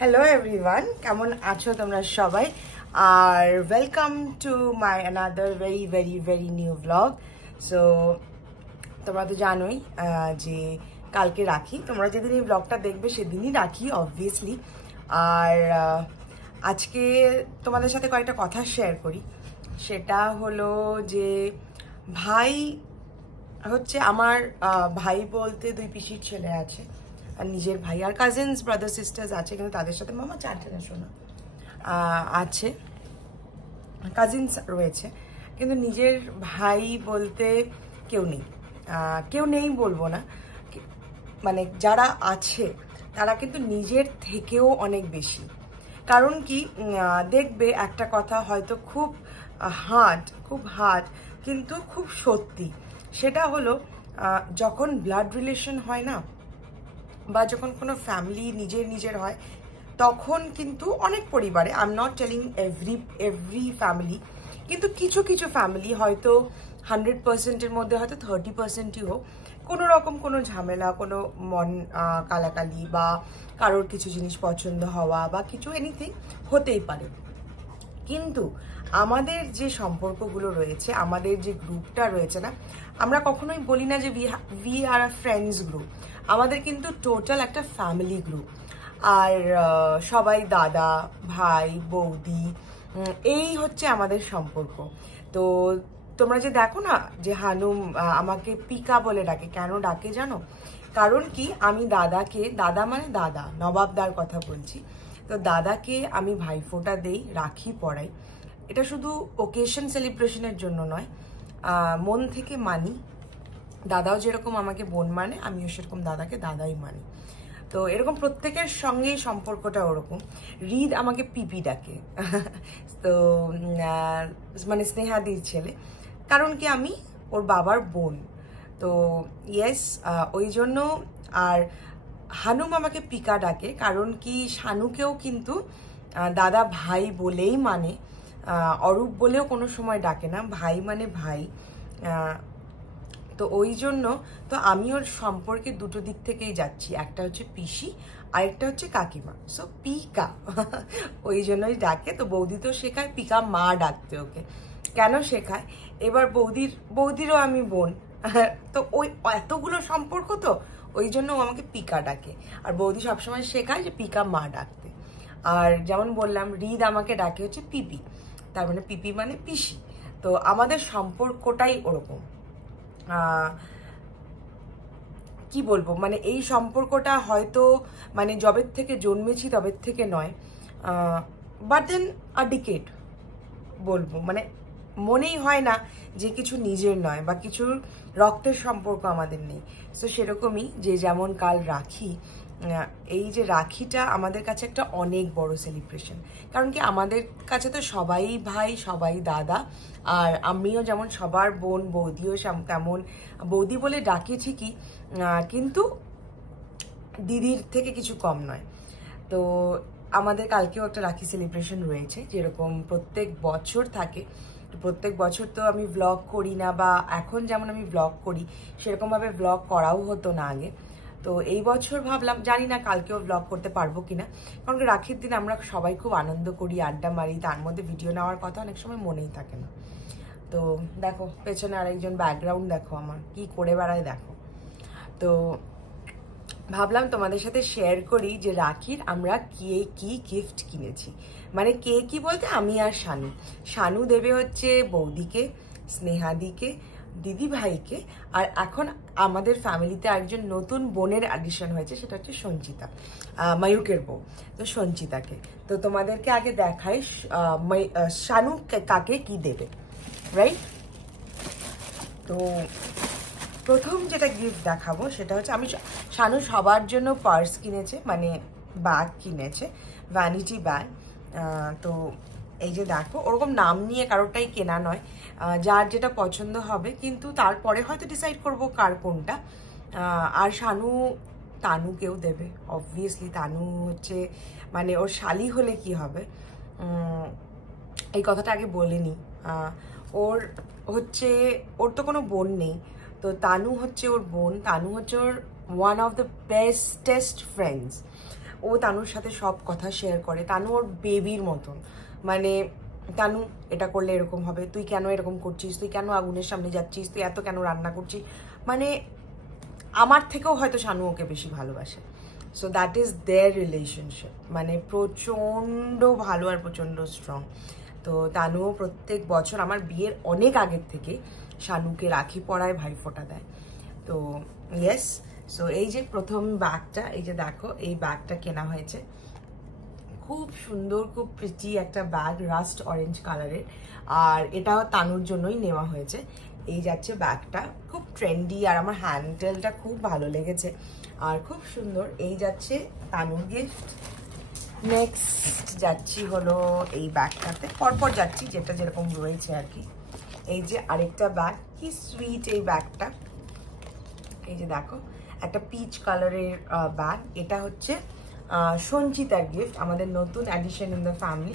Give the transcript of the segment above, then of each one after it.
Hello everyone, কেমন আছো তোমরা সবাই? আর welcome to my another very very very new blog. So তোমরা তো জানোই যে কালকে রাখি, তোমরা যেদিন এই ব্লগটা দেখবে সেদিনই রাখি অবভিয়াসলি। আর আজকে তোমাদের সাথে কয়েকটা কথা শেয়ার করি। সেটা হলো যে ভাই হচ্ছে আমার ভাই বলতে দুই পিসির ছেলে আছে, আর নিজের ভাই আর কাজিনস ব্রাদার সিস্টার্স আছে, কিন্তু তাদের সাথে মামা চারটে না শোনা আছে, কাজিনস রয়েছে, কিন্তু নিজের ভাই বলতে কেউ নেই। কেউ নেই বলবো না, মানে যারা আছে তারা কিন্তু নিজের থেকেও অনেক বেশি। কারণ কি দেখবে একটা কথা হয়তো খুব হার্ড কিন্তু খুব সত্যি। সেটা হলো যখন ব্লাড রিলেশন হয় না, বা যখন কোনো ফ্যামিলি নিজের হয়, তখন কিন্তু অনেক পরিবারে, I am not telling every family, কিন্তু কিছু কিছু ফ্যামিলি হয়তো 100%-এর মধ্যে হয়তো 30%ই হোক, কোনো রকম কোনো ঝামেলা, কোনো মন কালাকালি বা কারোর কিছু জিনিস পছন্দ হওয়া বা কিছু এনিথিং হতেই পারে। কিন্তু আমাদের যে সম্পর্কগুলো রয়েছে, আমাদের যে গ্রুপটা রয়েছে না, আমরা কখনোই বলি না যে we are a friends group. আমাদের কিন্তু টোটাল একটা ফ্যামিলি গ্রুপ। আর সবাই দাদা ভাই বৌদি, এই হচ্ছে আমাদের সম্পর্ক। তো তোমরা যে দেখো না যে হানুম আমাকে পিকা বলে ডাকে, কেন ডাকে জানো? কারণ কি আমি দাদাকে, দাদা মানে দাদা নবাবদার কথা বলছি, তো দাদাকে আমি ভাইফোঁটা দেই, রাখি পরাই। এটা শুধু ওকেশন সেলিব্রেশনের জন্য নয়, মন থেকে মানি। দাদাও যেরকম আমাকে বোন মানে, আমিও সেরকম দাদাকে দাদাই মানি। তো এরকম প্রত্যেকের সঙ্গেই সম্পর্কটা ওরকম। হৃদ আমাকে পিপি ডাকে তো মানে স্নেহাদির ছেলে, কারণ কি আমি ওর বাবার বোন। তো ইয়েস, ওই জন্য। আর হানুম আমাকে পিকা ডাকে, কারণ কি শানুকেও কিন্তু দাদা ভাই বলেই মানে, অরূপ বলেও কোনো সময় ডাকে না, ভাই মানে ভাই। তো ওই জন্য তো আমি ওর সম্পর্কে দুটো দিক থেকেই যাচ্ছি, একটা হচ্ছে পিসি, আরেকটা হচ্ছে কাকিমা। সো পিকা ওই জন্যই ডাকে। তো বৌদি তো শেখায় পিকা মা ডাকতে ওকে। কেন শেখায়? এবার বৌদিরও আমি বোন তো ওই এতগুলো সম্পর্ক, তো ওই জন্য ও আমাকে পিকা ডাকে। আর বৌদি সবসময় শেখায় যে পিকা মা ডাকতে। আর যেমন বললাম, হৃদ আমাকে ডাকে হচ্ছে পিপি, তার মানে পিপি মানে পিসি। তো আমাদের সম্পর্কটাই ওরকম। কি বলবো, মানে এই সম্পর্কটা হয়তো মানে যবের থেকে জন্মেছি তবের থেকে নয়, বাট দেন আ ডিকেড বলবো। মানে মনেই হয় না যে কিছু নিজের নয় বা কিছুর রক্তের সম্পর্ক আমাদের নেই। তো সেরকমই যে যেমন কাল রাখি, এই যে রাখিটা আমাদের কাছে একটা অনেক বড় সেলিব্রেশন। কারণ কি আমাদের কাছে তো সবাই ভাই, সবাই দাদা, আর আমিও যেমন সবার বোন, বৌদিও তেমন। বৌদি বলে ডাকে ঠিকই, কিন্তু দিদির থেকে কিছু কম নয়। তো আমাদের কালকেও একটা রাখি সেলিব্রেশন রয়েছে, যেরকম প্রত্যেক বছর থাকে। প্রত্যেক বছর তো আমি ব্লগ করি না, বা এখন যেমন আমি ব্লগ করি সেরকমভাবে ব্লগ করাও হতো না আগে। তো এই বছর ভাবলাম, জানি না কালকেও ব্লগ করতে পারবো কিনা, কারণ রাখির দিন আমরা সবাই খুব আনন্দ করি, আড্ডা মারি, তার মধ্যে ভিডিও নেওয়ার কথা অনেক সময় মনেই থাকে না। তো দেখো পেছনে আরেকজন ব্যাকগ্রাউন্ড দেখো আমার কি করে বেড়ায় দেখো। তো ভাবলাম তোমাদের সাথে শেয়ার করি যে রাখির আমরা কি গিফট কিনেছি। মানে কে কি বলতে আমি আর শানু দেবে হচ্ছে বৌদিকে, স্নেহাদিকে, দিদি ভাইকে, আর এখন আমাদের ফ্যামিলিতে একজন নতুন বোনের অ্যাডিশন হয়েছে, সেটা হচ্ছে সঞ্চিতা, ময়ূকের বউ। তো সঞ্চিতাকে তো তোমাদেরকে আগে দেখাই শানু কাকে কি দেবে, রাইট? তো প্রথম যেটা গিফট দেখাবো সেটা হচ্ছে, আমি শানু সবার জন্য পার্স কিনেছে, মানে ব্যাগ কিনেছে, ভ্যানিটি ব্যাগ। তো এই যে দেখো, ওরকম নাম নিয়ে কারোরটাই কেনা নয়, যার যেটা পছন্দ হবে, কিন্তু তারপরে হয়তো ডিসাইড করব কার কোনটা। আর শানু তানুকেও দেবে অবভিয়াসলি। তানু হচ্ছে মানে ওর শালি হলে কি হবে, এই কথাটা আগে বলিনি। ওর হচ্ছে, ওর তো কোনো বোন নেই, তো তানু হচ্ছে ওর বোন। তানু হচ্ছে ওর one of the bestest friends, ও তানুর সাথে সব কথা শেয়ার করে। তানু ওর বেবির মতন, মানে তানু এটা করলে এরকম হবে, তুই কেন এরকম করছিস, তুই কেন আগুনের সামনে যাচ্ছিস, তুই এত কেন রান্না করছিস, মানে আমার থেকেও হয়তো শানু ওকে বেশি ভালোবাসে। So that is there relationship, মানে প্রচণ্ড ভালো আর প্রচণ্ড স্ট্রং। তো তানুও প্রত্যেক বছর আমার বিয়ের অনেক আগের থেকে শানুকে রাখি পরায়, ভাইফোঁটা দেয়। তো ইয়েস, সো এই যে প্রথম ব্যাগটা, এই যে দেখো এই ব্যাগটা কেনা হয়েছে, খুব সুন্দর, খুব প্রিটি একটা ব্যাগ, রাস্ট অরেঞ্জ কালারের, আর এটাও তানুর জন্যই নেওয়া হয়েছে। এই যাচ্ছে ব্যাগটা, খুব ট্রেন্ডি, আর আমার হ্যান্ডেলটা খুব ভালো লেগেছে আর খুব সুন্দর। এই যাচ্ছে তানুর গিফট। নেক্সট যাচ্ছি হলো এই ব্যাগটাতে, পরপর যাচ্ছি যেটা যেরকম রয়েছে আর কি। এই যে আরেকটা ব্যাগ, কি সুইট এই ব্যাগটা, এই যে দেখো একটা পিচ কালারের ব্যাগ। এটা হচ্ছে সঞ্চিতার গিফট, আমাদের নতুন অ্যাডিশন ইন দ্য ফ্যামিলি,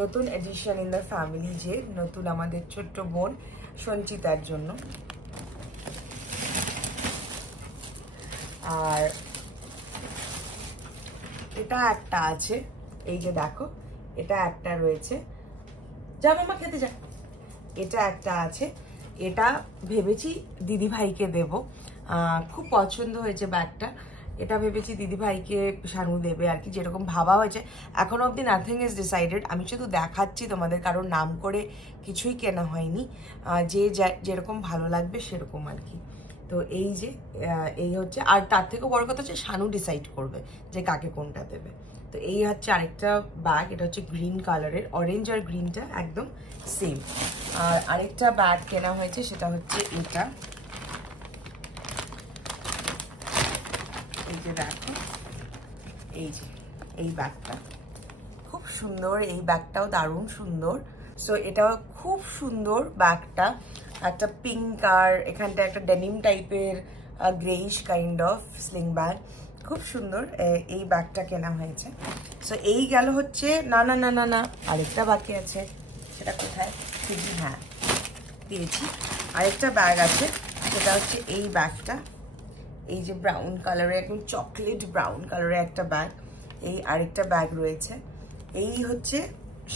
নতুন এডিশন ইন দ্য ফ্যামিলি, যে নতুন আমাদের ছোট্ট বোন সঞ্চিতার জন্য। আর এটা একটা আছে, এই যে দেখো এটা একটা রয়েছে, যা মামা খেতে যা। এটা একটা আছে, এটা ভেবেছি দিদি ভাইকে দেব, খুব পছন্দ হয়েছে ব্যাগটা। এটা ভেবেছি দিদি ভাইকে শানু দেবে আর কি, যেরকম ভাবা হয়েছে। এখনো অবধি নাথিং ইজ ডিসাইডেড, আমি শুধু দেখাচ্ছি তোমাদের, কারণ নাম করে কিছুই কেনা হয়নি, যে যেরকম ভালো লাগবে সেরকম আর কি। তো এই যে এই হচ্ছে, আর তার থেকেও বড় কথা হচ্ছে শানু ডিসাইড করবে যে কাকে কোনটা দেবে। তো এই হচ্ছে আরেকটা ব্যাগ, এটা হচ্ছে গ্রিন কালারের, অরেঞ্জ আর গ্রিনটা একদম সেম। আর আরেকটা ব্যাগ কেনা হয়েছে, সেটা হচ্ছে এটা, এই যে দেখো এই যে এই ব্যাগটা খুব সুন্দর, এই ব্যাগটাও দারুণ সুন্দর। সো এটাও খুব সুন্দর ব্যাগটা, একটা পিঙ্ক আর এখানটা একটা ডেনিম টাইপের greyish kind of sling bag, খুব সুন্দর। এই ব্যাগটা কেনা হয়েছে। সো এই গেল হচ্ছে, না না না না না আরেকটা বাকি আছে, সেটা কোথায়, হ্যাঁ পেয়েছি, আরেকটা ব্যাগ আছে, সেটা হচ্ছে এই ব্যাগটা, এই যে ব্রাউন কালারের, একদম চকলেট ব্রাউন কালারের একটা ব্যাগ। এই আরেকটা ব্যাগ রয়েছে, এই হচ্ছে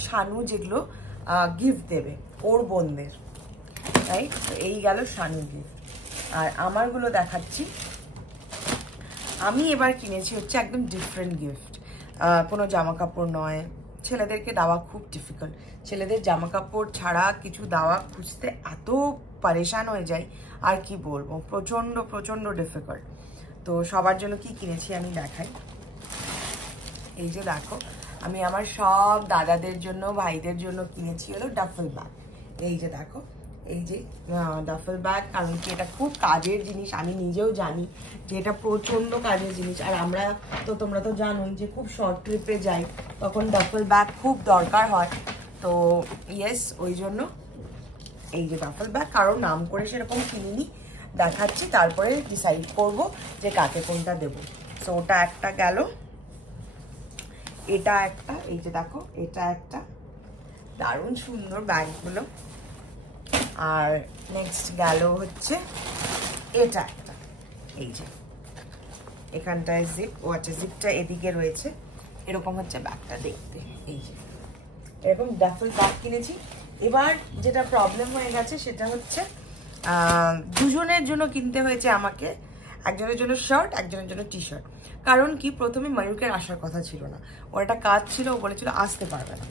শানু যেগুলো গিফট দেবে ওর বোনদের, রাইট। তো এই গেল শানু গিফট। আর আমারগুলো দেখাচ্ছি, আমি এবার কিনেছি হচ্ছে একদম ডিফারেন্ট গিফট, কোনো জামা কাপড় নয়, ছেলেদেরকে দেওয়া খুব ডিফিকাল্ট, ছেলেদের জামা কাপড় ছাড়া কিছু দেওয়া খুঁজতে এত পরেশান হয়ে যায়, আর কি বলবো, প্রচণ্ড প্রচণ্ড ডিফিকাল্ট। তো সবার জন্য কি কিনেছি আমি দেখাই, এই যে দেখো আমি আমার সব দাদাদের জন্য, ভাইদের জন্য কিনেছি হলো ডাফল ব্যাগ। এই যে দেখো এই যে ডাফল ব্যাগ, কারণ কি এটা খুব কাজের জিনিস, আমি নিজেও জানি যে এটা প্রচণ্ড কাজের জিনিস। আর আমরা তো, তোমরা তো জানোই যে খুব শর্ট ট্রিপে যাই, তখন ডাফল ব্যাগ খুব দরকার হয়। তো ইয়েস, ওই জন্য এই যে ডাফল ব্যাগ, কারণ নাম করে সেরকম কিনিনি, দেখাচ্ছি, তারপরে ডিসাইড করব যে কাকে কোনটা দেবো। সো ওটা একটা গেল, এটা একটা, এই যে দেখো এটা একটা, দারুণ সুন্দর ব্যাগগুলো। আর নেক্সট গেল হচ্ছে এটা একটা, এই যে এখানটায় জিপ, ও আচ্ছা জিপটা এদিকে রয়েছে, এরকম হচ্ছে ব্যাগটা দেখতে। এই যে এরকম ডাফল ব্যাগ কিনেছি। এবার যেটা প্রবলেম হয়ে গেছে সেটা হচ্ছে দুজনের জন্য কিনতে হয়েছে আমাকে, একজনের জন্য শার্ট, একজনের জন্য টি শার্ট। কারণ কি, প্রথমে ময়ূকের আসার কথা ছিল না, ওর একটা কাজ ছিল, ও বলেছিল আসতে পারবে না।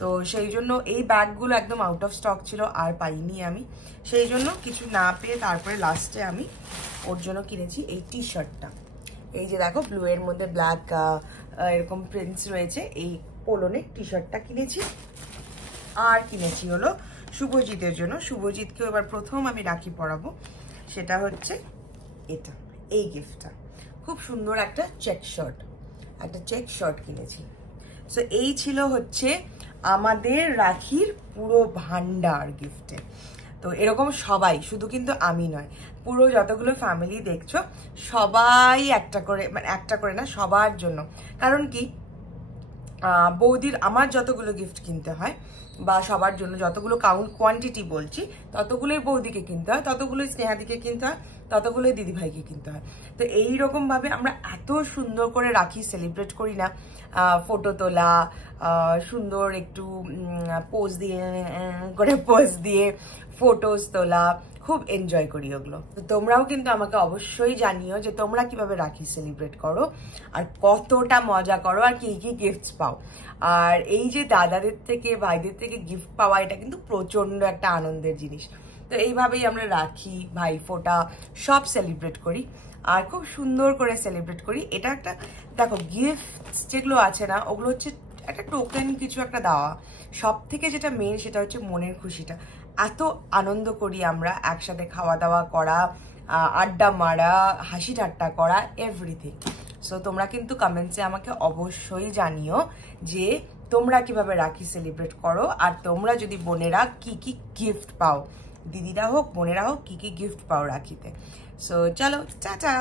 তো সেই জন্য এই ব্যাগগুলো একদম আউট অফ স্টক ছিল, আর পাইনি আমি, সেই জন্য কিছু না পেয়ে তারপরে লাস্টে আমি ওর জন্য কিনেছি এই টি শার্টটা। এই যে দেখো ব্লু এর মধ্যে ব্ল্যাক এরকম প্রিন্টস রয়েছে, এই পোলোনের টি শার্টটা কিনেছি। আর কিনেছি হলো শুভজিতের জন্য, শুভজিৎকেও এবার প্রথম আমি রাখি পরাবো, সেটা হচ্ছে এটা, এই গিফটটা খুব সুন্দর একটা চেক শার্ট কিনেছি। সো এই ছিল হচ্ছে আমাদের রাখির পুরো ভান্ডার গিফটে। তো এরকম সবাই, শুধু কিন্তু আমি নয়, পুরো যতগুলো ফ্যামিলি দেখছো সবাই একটা করে, মানে একটা করে না, সবার জন্য। কারণ কি, বৌদির, আমার যতগুলো গিফট কিনতে হয় বা সবার জন্য যতগুলো কোয়ান্টিটি বলছি, ততগুলোই বৌদিকে কিনতে হয়, ততগুলোই স্নেহাদিকে কিনতে হয়, ততগুলোই দিদিভাইকে কিনতে হয়। তো এইরকমভাবে আমরা এত সুন্দর করে রাখি সেলিব্রেট করি না, ফটো তোলা, সুন্দর একটু পোজ দিয়ে ফটোজ তোলা, খুব এনজয় করি ওগুলো। তো তোমরাও কিন্তু আমাকে অবশ্যই জানিও যে তোমরা কিভাবে রাখি সেলিব্রেট করো আর কতটা মজা করো আর কি কি গিফটস পাও। আর এই যে দাদাদের থেকে ভাইদের থেকে গিফট পাওয়া, এটা কিন্তু প্রচন্ড একটা আনন্দের জিনিস। তো এইভাবেই আমরা রাখি, ভাইফোঁটা সব সেলিব্রেট করি আর খুব সুন্দর করে সেলিব্রেট করি। এটা একটা দেখো, গিফট যেগুলো আছে না, ওগুলো হচ্ছে একটা টোকেন, কিছু একটা দেওয়া। সব থেকে যেটা মেন সেটা হচ্ছে মনের খুশিটা। এত আনন্দ করি আমরা একসাথে, খাওয়া দাওয়া করা, আড্ডা মারা, হাসি ঠাট্টা করা, এভরিথিং। সো তোমরা কিন্তু কমেন্টসে আমাকে অবশ্যই জানিও যে তোমরা কিভাবে রাখি সেলিব্রেট করো আর তোমরা যদি বোনেরা কি কি গিফট পাও, দিদিরা হোক বোনেরা হোক, কি কি গিফট পাও রাখিতে। সো চলো, টাটা।